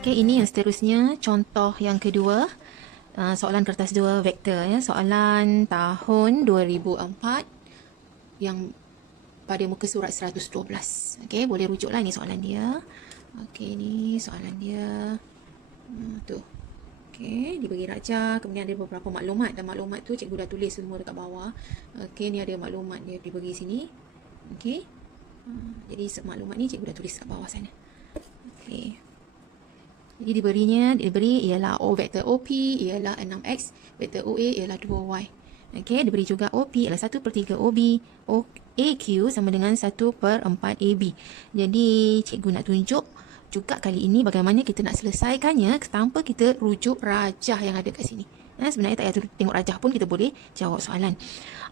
Okey, ini yang seterusnya, contoh yang kedua, soalan kertas 2 vektor ya, soalan tahun 2004 yang pada muka surat 112. Okey, boleh rujuklah ni soalan dia. Okey, ni soalan dia. Tu. Okey, diberi rajah, kemudian ada beberapa maklumat dan maklumat tu cikgu dah tulis semua dekat bawah. Okey, ni ada maklumat dia diberi sini. Okey. Jadi maklumat ni cikgu dah tulis kat bawah sana. Okey. Jadi diberi ialah O vektor OP ialah 6X, vektor OA ialah 2Y. Okey, diberi juga OP ialah 1/3 OB, AQ sama dengan 1/4 AB. Jadi cikgu nak tunjuk juga kali ini bagaimana kita nak selesaikannya tanpa kita rujuk rajah yang ada kat sini. Sebenarnya tak payah tengok rajah pun kita boleh jawab soalan.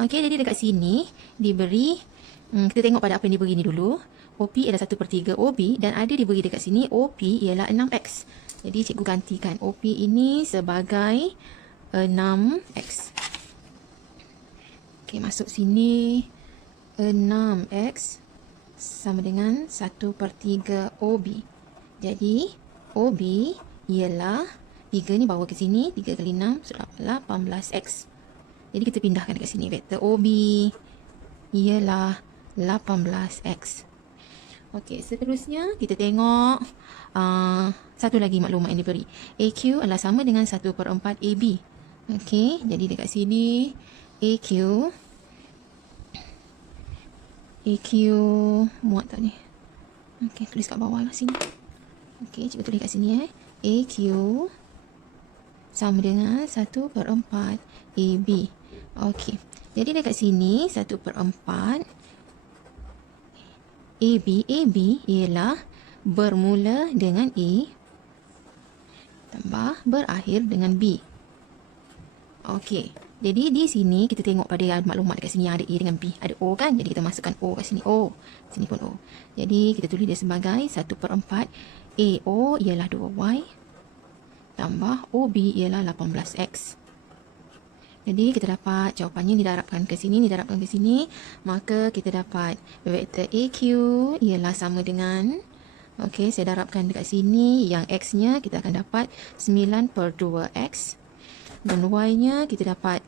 Okey, jadi dekat sini diberi, kita tengok pada apa yang diberi ni dulu. OP ialah 1/3 OB dan ada diberi dekat sini OP ialah 6X. Jadi cikgu gantikan OP ini sebagai 6X. Okey, masuk sini 6X sama dengan 1/3 OB. Jadi OB ialah 3 ni bawa ke sini, 3 kali 6 18X. Jadi kita pindahkan dekat sini, vektor OB ialah 18X. Okey, seterusnya kita tengok satu lagi maklumat yang diberi. AQ adalah sama dengan 1/4 AB. Okey, jadi dekat sini AQ muat tak ni? Okey, tulis kat bawah lah sini. Okey, cuba tulis kat sini AQ sama dengan 1/4 AB. Okey, jadi dekat sini 1/4 AB ialah bermula dengan A tambah berakhir dengan B. Okey, jadi di sini kita tengok pada maklumat dekat sini yang ada A dengan B, ada O kan? Jadi kita masukkan O kat sini, O. Sini pun O. Jadi kita tulis dia sebagai 1/4 AO ialah 2Y tambah OB ialah 18X. Jadi kita dapat jawapannya ni darabkan ke sini, ni darabkan ke sini, maka kita dapat vektor AQ ialah sama dengan, okey, saya darabkan dekat sini, yang X-nya kita akan dapat 9/2X dan Y-nya kita dapat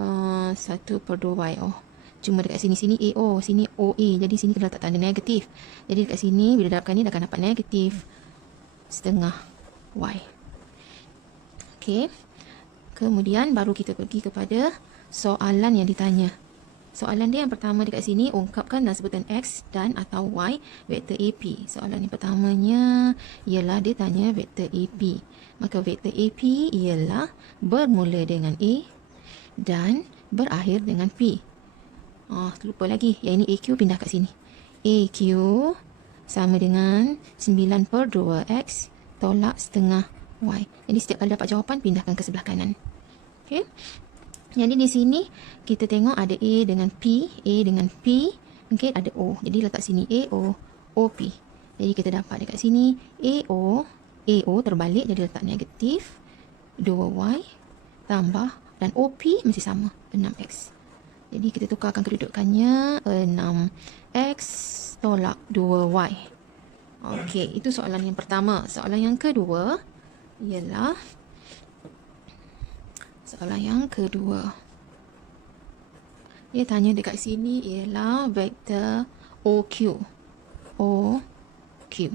1/2Y. Oh, cuma dekat sini AO, sini OA, jadi sini kita letak tanda negatif. Jadi dekat sini bila darabkan ni akan dapat negatif setengah Y. Okey. Kemudian baru kita pergi kepada soalan yang ditanya. Soalan dia yang pertama dekat sini, ungkapkan dalam sebutan X dan atau Y vektor AP. Soalan yang pertamanya ialah dia tanya vektor AP. Maka vektor AP ialah bermula dengan A dan berakhir dengan P. Lupa lagi, yang ini AQ pindah kat sini. AQ sama dengan 9/2X tolak setengah Y. Jadi setiap kali dapat jawapan, pindahkan ke sebelah kanan. Okey. Jadi di sini kita tengok ada A dengan P, A dengan P, okey, ada O. Jadi letak sini AO, OP. Jadi kita dapat dekat sini AO terbalik jadi letak negatif 2Y tambah dan OP masih sama 6X. Jadi kita tukarkan kedudukannya 6X tolak 2Y. Okey, itu soalan yang pertama. Soalan yang kedua ialah dia tanya dekat sini ialah vektor OQ. Okey,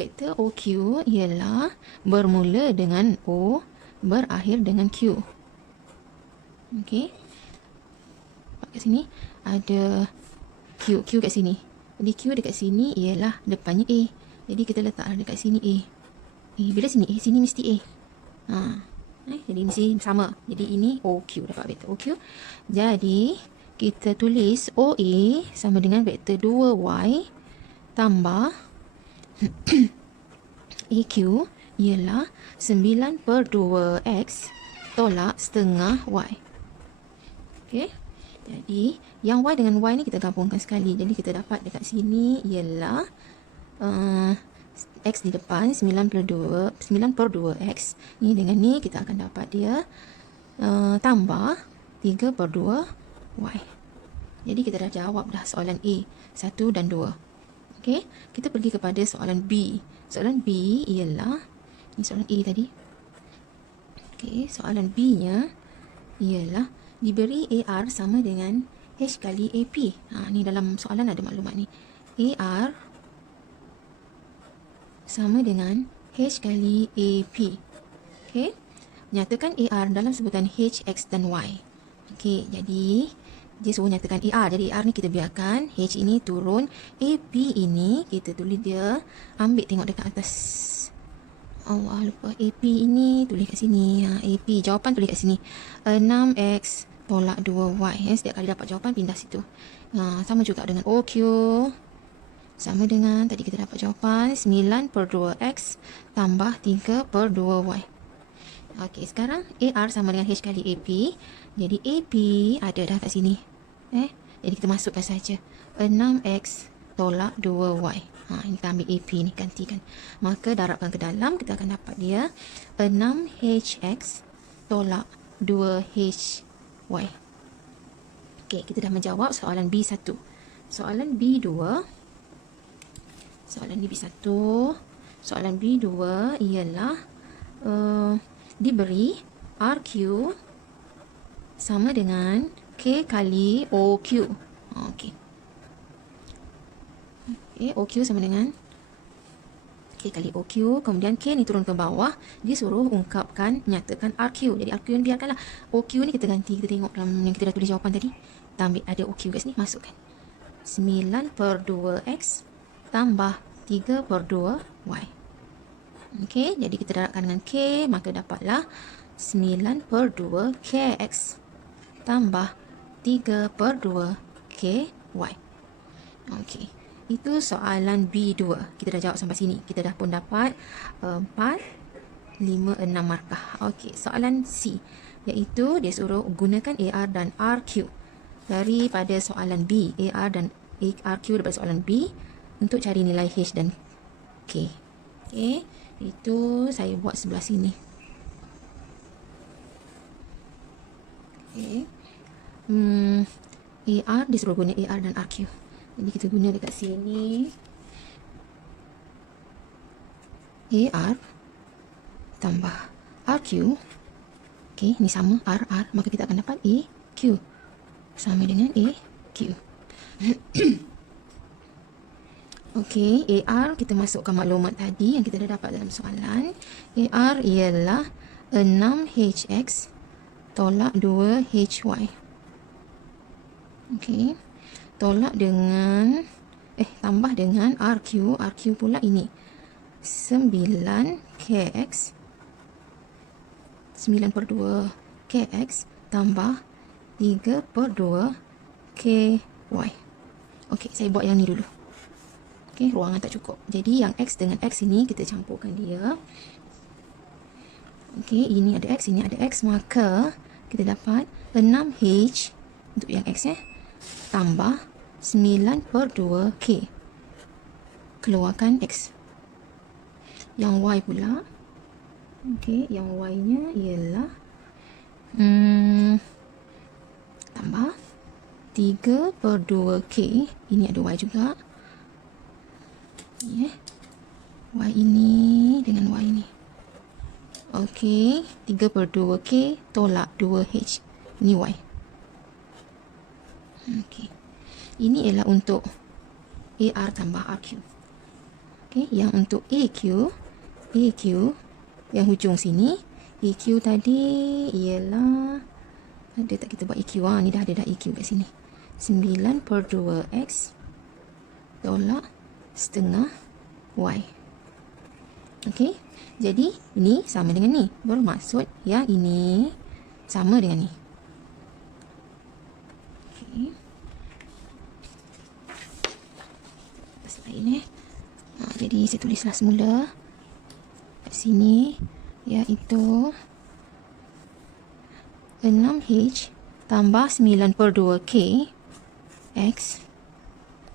vektor OQ ialah bermula dengan O, berakhir dengan Q. Okey. Kat sini ada Q kat sini. Jadi Q dekat sini ialah depannya A. Jadi kita letak dekat sini A. Bila sini A, sini mesti A. Jadi mesti sama. Jadi ini OQ, dapat vektor OQ. Jadi kita tulis OA sama dengan vektor 2Y tambah AQ ialah 9/2X tolak setengah Y. Okey. Jadi yang Y dengan Y ni kita gabungkan sekali. Jadi kita dapat dekat sini ialah X di depan 9/2X. Ni dengan ni kita akan dapat dia tambah 3/2Y. Jadi kita dah jawab dah soalan A 1 dan 2. Okey, kita pergi kepada soalan B. Soalan B ialah, ini soalan A tadi. Okey, soalan B-nya ialah diberi AR sama dengan H kali AP. Ni dalam soalan ada maklumat ni. AR sama dengan H kali AP. Okey, nyatakan AR dalam sebutan H, X dan Y. Okey, jadi dia suruh nyatakan AR. Jadi AR ni kita biarkan, H ini turun, AP ini kita tulis dia, ambil tengok dekat atas. Allah, lupa. AP ini tulis kat sini. AP, jawapan tulis kat sini. 6X tolak 2Y. Setiap kali dapat jawapan, pindah situ. Sama juga dengan OQ. Sama dengan tadi kita dapat jawapan 9 per 2X tambah 3 per 2Y. Okey, sekarang AR sama dengan H kali AP. Jadi AP ada dah kat sini. Jadi kita masukkan saja 6X tolak 2Y. Ini kita ambil AP ni, gantikan. Maka darabkan ke dalam, kita akan dapat dia 6HX tolak 2HY. Okey, kita dah menjawab soalan B1. Soalan B2. Soalan B1. Soalan B2 ialah diberi RQ sama dengan K kali OQ. Okey. OQ sama dengan K kali OQ. Kemudian K ni turun ke bawah. Dia suruh ungkapkan, nyatakan RQ. Jadi RQ ni biarkanlah. OQ ni kita ganti. Kita tengok dalam yang kita dah tulis jawapan tadi. Kita ambil ada OQ kat sini. Masukkan 9 per 2X tambah 3 per 2Y. Okey, jadi kita darabkan dengan K. Maka dapatlah 9 per 2 KX tambah 3 per 2 KY. Okey, itu soalan B2. Kita dah jawab sampai sini. Kita dah pun dapat 4, 5, 6 markah. Okey, soalan C, iaitu dia suruh gunakan AR dan RQ daripada soalan B. AR dan RQ daripada soalan B untuk cari nilai H dan K. Okey, itu saya buat sebelah sini. Okey. AR, dia suruh guna AR dan RQ. Jadi kita guna dekat sini. AR tambah RQ. Okey, ni sama R. Maka kita akan dapat AQ sama dengan AQ. Okey, AR kita masukkan maklumat tadi yang kita dah dapat dalam soalan. AR ialah 6HX tolak 2HY. Okey, tolak dengan tambah dengan RQ. RQ pula ini 9KX, 9 per 2 KX tambah 3 per 2 KY. Okey, saya buat yang ni dulu. Okey, ruangan tak cukup. Jadi yang X dengan X ini kita campurkan dia. Okey, ini ada X, ini ada X. Maka kita dapat 6H untuk yang X tambah 9 per 2 K. Keluarkan X. Yang Y pula. Okey, yang Y nya ialah tambah 3 per 2 K. Ini ada Y juga. Y ini dengan Y ini. Okey, 3 per 2 K tolak 2H. Ini Y. Okey, ini ialah untuk AR tambah RQ. Okey, yang untuk AQ yang hujung sini, AQ tadi ialah, ada tak kita buat AQ? Ni dah ada dah AQ kat sini. 9 per 2X tolak setengah Y. Okey, jadi ini sama dengan ni. Bermaksud yang ini sama dengan ni. Okey. Lain jadi saya tulislah semula kat sini, iaitu 6H tambah 9 per 2K X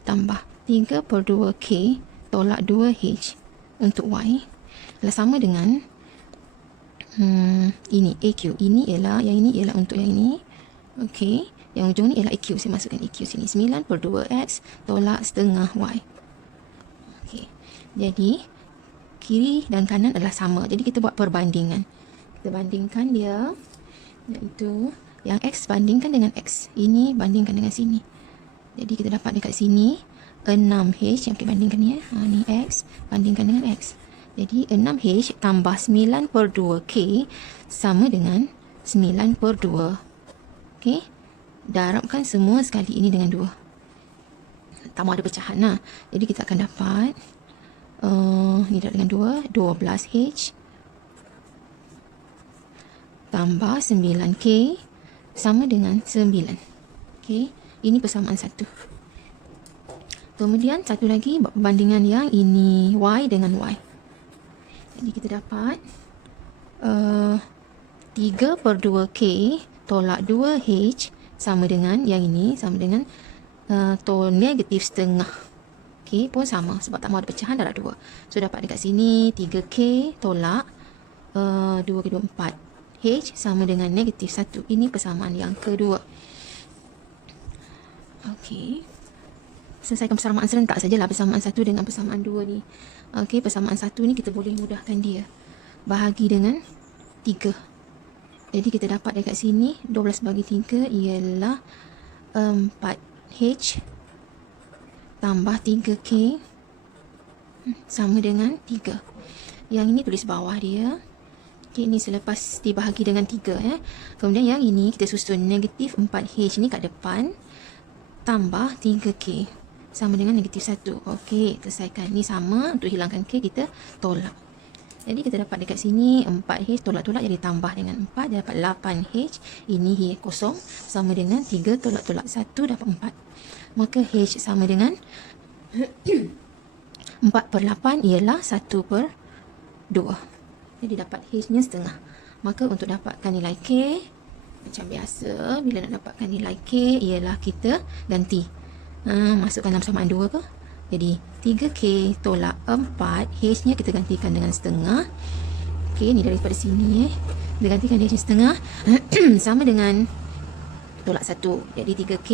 tambah 3 per 2K tolak 2H untuk Y adalah sama dengan ini AQ. Ini ialah, yang ini ialah untuk yang ini. Okey, yang ujung ni ialah AQ. Saya masukkan AQ sini. 9 per 2X tolak setengah Y. Jadi kiri dan kanan adalah sama. Jadi kita buat perbandingan. Kita bandingkan dia, iaitu yang X bandingkan dengan X. Ini bandingkan dengan sini. Jadi kita dapat dekat sini 6H yang kita bandingkan ni. Ni X bandingkan dengan X. Jadi 6H tambah 9 per 2K sama dengan 9 per 2. Okey. Darabkan semua sekali ini dengan 2. Tak mau ada pecahan lah. Jadi kita akan dapat ni darab dengan 2, 12H tambah 9K sama dengan 9. Okey, ini persamaan satu. Kemudian satu lagi buat perbandingan yang ini, Y dengan Y. Jadi kita dapat 3 per 2K tolak 2H sama dengan yang ini, sama dengan negatif setengah. Okey, pun sama sebab tak mahu ada pecahan darab 2. So dapat dekat sini 3K tolak 2 ke 2 4. H sama dengan negatif 1. Ini persamaan yang kedua. Okey. Selesaikan persamaan serentak sajalah persamaan 1 dengan persamaan 2 ni. Okey, persamaan 1 ni kita boleh mudahkan dia. Bahagi dengan 3. Jadi kita dapat dekat sini 12 bagi 3 ialah 4H tambah 3K sama dengan 3. Yang ini tulis bawah dia. Okay, ini selepas dibahagi dengan 3. Kemudian yang ini kita susun negatif 4H ni kat depan tambah 3K sama dengan negatif 1. Okey, selesaikan. Ni sama, untuk hilangkan K kita tolak. Jadi kita dapat dekat sini 4H tolak-tolak jadi tambah dengan 4. Dia dapat 8H. Ini kosong sama dengan 3 tolak-tolak 1 dapat 4. Maka H sama dengan 4 per 8 ialah 1 per 2. Jadi dapat H-nya setengah. Maka untuk dapatkan nilai K, macam biasa, bila nak dapatkan nilai K, ialah kita ganti. Masukkan dalam persamaan 2 ke. Jadi 3K tolak 4, H-nya kita gantikan dengan setengah. Okey, ni daripada sini. Kita gantikan H-nya setengah. Sama dengan tolak 1. Jadi 3K,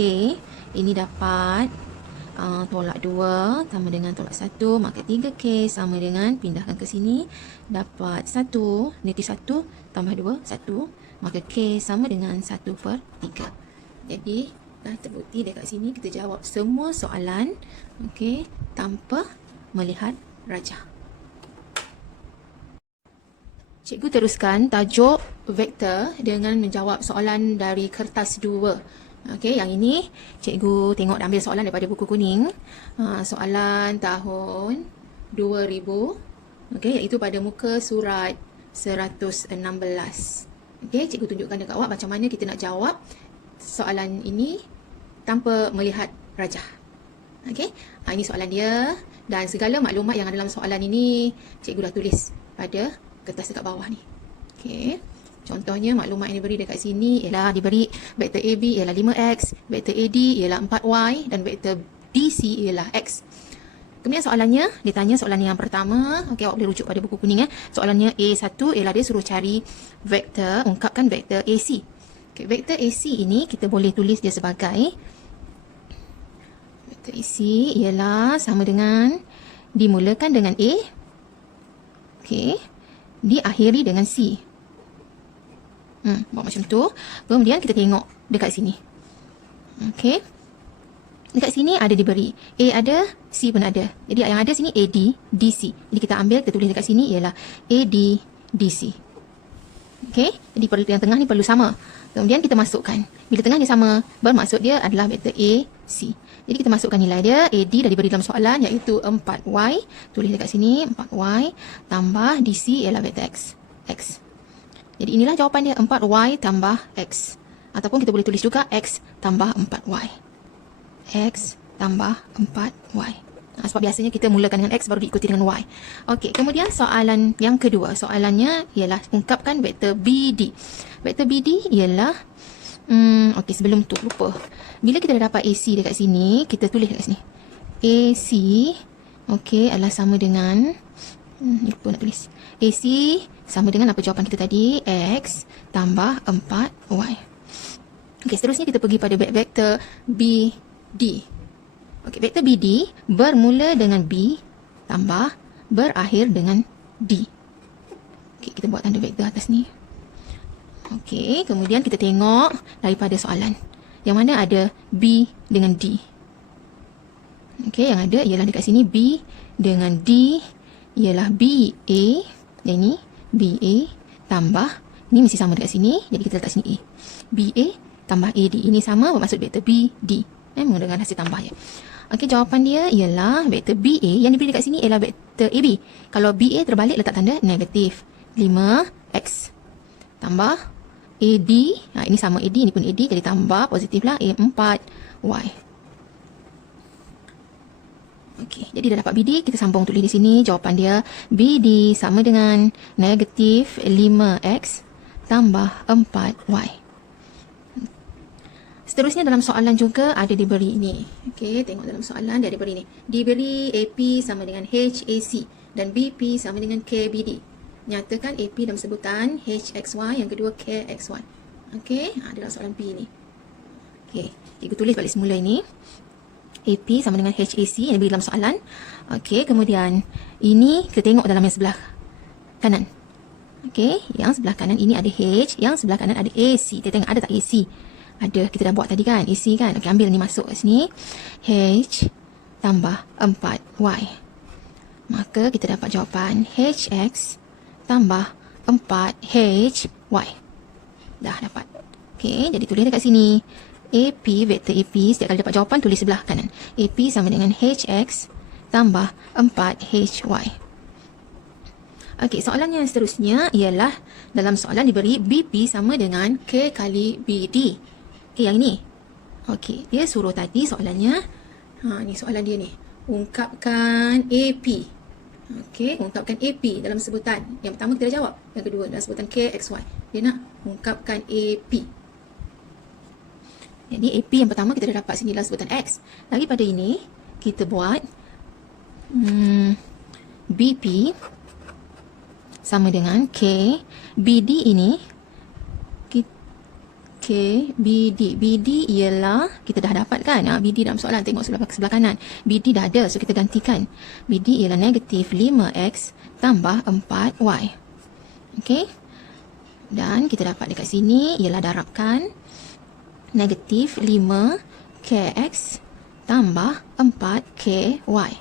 ini dapat tolak 2 sama dengan tolak 1, maka 3K sama dengan, pindahkan ke sini, dapat 1, negatif 1 tambah 2, 1, maka K sama dengan 1 per 3. Jadi dah terbukti dekat sini kita jawab semua soalan, okey, tanpa melihat rajah. Cikgu teruskan tajuk vektor dengan menjawab soalan dari kertas 2. Okey, yang ini cikgu tengok ambil soalan daripada buku kuning. Soalan tahun 2000. Okey, iaitu pada muka surat 116. Okey, cikgu tunjukkan dekat awak macam mana kita nak jawab soalan ini tanpa melihat rajah. Okey, ini soalan dia dan segala maklumat yang ada dalam soalan ini cikgu dah tulis pada kertas dekat bawah ni. Okey. Contohnya maklumat yang diberi dekat sini ialah diberi vektor AB ialah 5X, vektor AD ialah 4Y dan vektor DC ialah X. Kemudian soalannya, dia tanya soalan yang pertama, okey, awak boleh rujuk pada buku kuning . Soalannya A1 ialah dia suruh cari vektor, ungkapkan vektor AC. Okey, vektor AC ini kita boleh tulis dia sebagai vektor AC ialah sama dengan dimulakan dengan A, okey, diakhiri dengan C. Buat macam tu. Kemudian kita tengok dekat sini. Okey. Dekat sini ada diberi A ada, C pun ada. Jadi yang ada sini AD, DC. Jadi kita ambil, kita tulis dekat sini ialah AD, DC. Okey. Jadi yang tengah ni perlu sama. Kemudian kita masukkan. Bila tengah dia sama, bermaksud dia adalah vektor AC. Jadi kita masukkan nilai dia. AD dah diberi dalam soalan iaitu 4Y. Tulis dekat sini 4Y tambah DC ialah vektor X. X. Jadi inilah jawapan dia, 4Y tambah X. Ataupun kita boleh tulis juga X tambah 4Y. X tambah 4Y. Sebab biasanya kita mulakan dengan X baru diikuti dengan Y. Okey, kemudian soalan yang kedua. Soalannya ialah ungkapkan vektor BD. Vektor BD ialah, okey, sebelum tu lupa. Bila kita dah dapat AC dekat sini, kita tulis dekat sini. AC, okey, adalah sama dengan, lupa nak tulis. AC sama dengan apa jawapan kita tadi, X tambah 4Y. Okey, seterusnya kita pergi pada vektor BD. Okey, vektor BD bermula dengan B tambah berakhir dengan D. Okey, kita buat tanda vektor atas ni. Okey, kemudian kita tengok daripada soalan. Yang mana ada B dengan D. Okey, yang ada ialah dekat sini B dengan D ialah BA. Yang ni BA tambah, ni mesti sama dekat sini, jadi kita letak sini A. BA tambah AD. Ini sama bermaksud vektor BD. Menggunakan hasil tambah ya. Okey, jawapan dia ialah vektor BA yang diberi dekat sini ialah vektor AB. Kalau BA terbalik, letak tanda negatif. 5X tambah AD, ini sama AD, ini pun AD, jadi tambah positif lah A4Y. Okey, jadi dah dapat BD, kita sambung tulis di sini. Jawapan dia BD sama dengan negatif 5X tambah 4Y. Seterusnya dalam soalan juga ada diberi ini. Okey, tengok dalam soalan dia ada diberi ni. Diberi AP sama dengan HAC dan BP sama dengan KBD. Nyatakan AP dalam sebutan HXY, yang kedua KXY. Okey, dalam soalan B ni. Okey, cikgu tulis balik semula ini. AP sama dengan HAC yang diberi dalam soalan. Okey, kemudian ini kita tengok dalam yang sebelah kanan. Okey, yang sebelah kanan ini ada H, yang sebelah kanan ada AC. Kita tengok ada tak AC? Ada, kita dah buat tadi kan, AC kan. Okey, ambil ni masuk kat sini. H tambah 4Y. Maka kita dapat jawapan HX tambah 4HY. Dah dapat. Okey, jadi tulis dekat sini. AP, vektor AP, setiap kali dapat jawapan tulis sebelah kanan. AP sama dengan HX tambah 4HY. Okey, soalan yang seterusnya ialah dalam soalan diberi BP sama dengan K kali BD. Okey, yang ini. Okey, dia suruh tadi soalannya. Ni soalan dia ni. Ungkapkan AP. Okey, ungkapkan AP dalam sebutan. Yang pertama kita dah jawab. Yang kedua dalam sebutan KXY. Dia nak ungkapkan AP. Jadi AP yang pertama kita dah dapat sini dalam sebutan X. Lagi pada ini, kita buat BP sama dengan K. BD ini, K, BD. BD ialah, kita dah dapat kan? BD dalam soalan, tengok sebelah kanan. BD dah ada, so kita gantikan. BD ialah negatif 5X tambah 4Y. Okey. Dan kita dapat dekat sini ialah darabkan negatif 5KX tambah 4KY.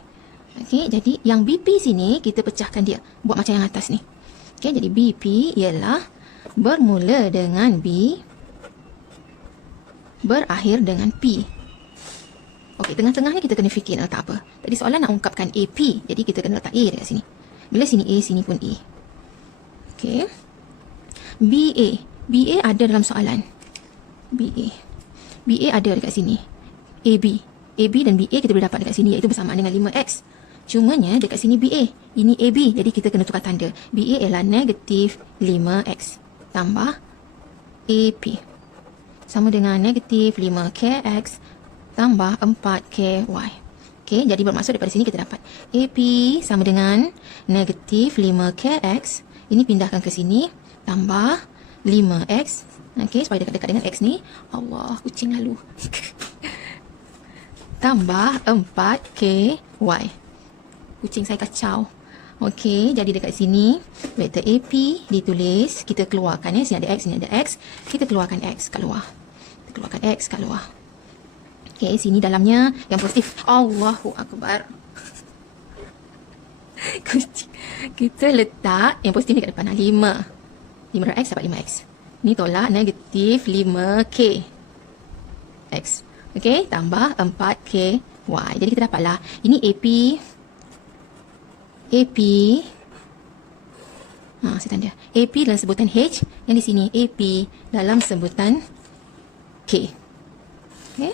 Okey, jadi yang BP sini kita pecahkan dia. Buat macam yang atas ni. Okey, jadi BP ialah bermula dengan B, berakhir dengan P. Okey, tengah-tengah ni kita kena fikir nak letak apa. Tadi soalan nak ungkapkan AP, jadi kita kena letak A dekat sini. Bila sini A, sini pun A. Okey. BA. BA ada dalam soalan. BA. BA ada dekat sini. AB. AB dan BA kita boleh dapat dekat sini, iaitu bersamaan dengan 5X. Cumanya dekat sini BA. Ini AB, jadi kita kena tukar tanda. BA ialah negatif 5X tambah AP. Sama dengan negatif 5KX tambah 4KY. Okey, jadi bermaksud daripada sini kita dapat AP sama dengan negatif 5KX. Ini pindahkan ke sini. Tambah 5X. Okey, supaya dekat-dekat dengan X ni. Allah, kucing lalu. Tambah 4KY. Kucing saya kacau. Okey, jadi dekat sini vektor AP ditulis, kita keluarkan ya, sini ada X, sini ada X. Kita keluarkan X kat luar. Kita keluarkan X kat luar. Okey, sini dalamnya yang positif. Allahu Akbar. Kucing. Kita letak yang positif ni kat depan. 5X dapat 5X. Ni tolak negatif 5K X. Okey, tambah 4KY. Jadi kita dapatlah ini AP. Saya tanda. AP dalam sebutan H, yang di sini AP dalam sebutan K. Okey.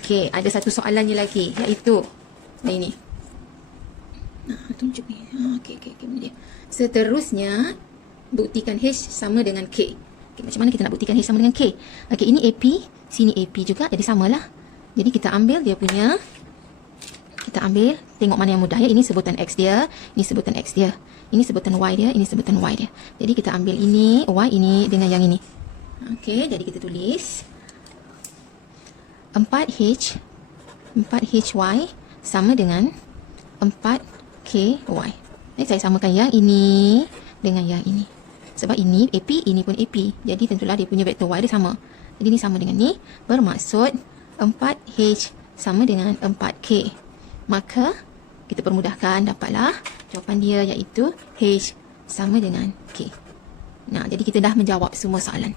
Okey, ada satu soalannya lagi, iaitu ini. Tunjuk ni. Okey, dia. Seterusnya buktikan H sama dengan K. Okay, macam mana kita nak buktikan H sama dengan K? Okey, ini AP, sini AP juga, jadi samalah. Jadi kita ambil dia punya, tengok mana yang mudah ya. Ini sebutan X dia, ini sebutan X dia. Ini sebutan Y dia, ini sebutan Y dia. Jadi kita ambil ini, Y ini dengan yang ini. Okey, jadi kita tulis 4HY sama dengan 4KY. Saya samakan yang ini dengan yang ini. Sebab ini AP, ini pun AP. Jadi tentulah dia punya vektor Y dia sama. Jadi ni sama dengan ni. Bermaksud 4H sama dengan 4K. Maka kita permudahkan, dapatlah jawapan dia iaitu H sama dengan K. Nah, jadi kita dah menjawab semua soalan.